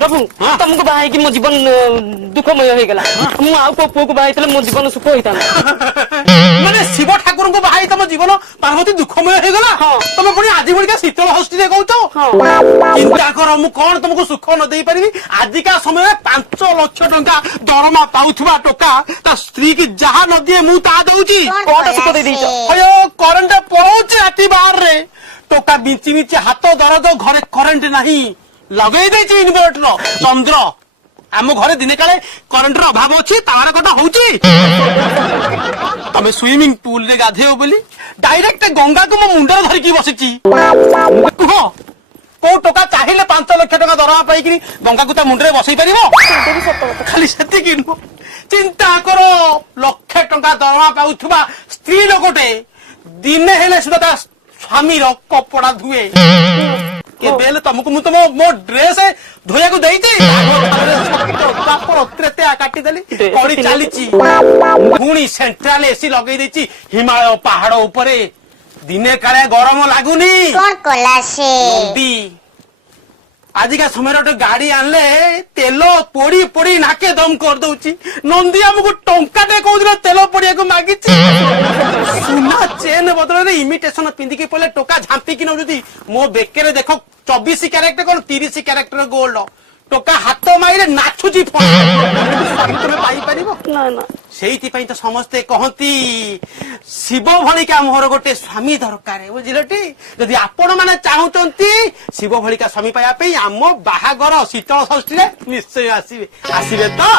प्रभु तुमको बाहा कि मो जीवन दुखमय हो गला मु आउ को पुओ को बाहाइतले मो जीवन सुख होइता माने शिव ठाकुर को बाहाई तुम जीवन पार्वती दुखमय हो गला तुम पुणी आज बड़िका शीतल हस्ती रे कहतो चिंता कर मु कोन तुमको सुख न देई परिबी आजिका समय 5 लाख टंका दरमा पाउथबा टोका ता स्त्री की जहा न दिए मु ता दउची कोटा सुख दे दीछ अयो करंट पळौची राती बाहर रे टोका बिंची बिंची हाथ दरद घरे करंट नहीं लगे देची इन्वर्टर चंद्र आम घरे दिने काले करंट रो अभाव अछि तार कटा होउची तमे स्विमिंग पूल रे गाधेओ बोली डायरेक्ट गंगा को मो मुंडर धरि की बसिची कुह को टोका चाहिए 5 लाख टका दरमा पाई कि गंगा को ता मुंडरे बसई परिबो खाली सेति कि चिंता करो लाख टका दरमा पाउथबा स्त्री लोकटे दिने हेले सुदा ता स्वामी रो कपड़ा धुए के बेल तुमको मु मो ड्रेस धोया को देईती तापर त्रेते काटी देली कड़ी चलीची पुणी सेंट्रल एसी लगई देची हिमालय पहाड़ ऊपर दिने काले गरम लागुनी कौन कला से नंदी आजिका समय रे गाड़ी आनले तेल पोड़ी पोड़ी नाके दम कर दउची नंदी हमको टंका टे कहउदिन तेल पोड़िया को मागिची सुना चेन बदल रे इमिटेशन पिंदी के पले टोका झांपी कि नउदी मो बेकेरे देखो 24 कैरेक्टर कोन 30 कैरेक्टर गोल्ड टोका हाथ माइरे नाचुची तुम पाई परिबो ना ना सेहिति पई तो समस्ते कहती शिव भलिका मोहर गोटे स्वामी दरकार बुझिलटी यदि आपण माने चाहुचंती शिव भलिका स्वामी पाया पई आम बाहागर शीतल षष्ठी रे निश्चय आसीबे तो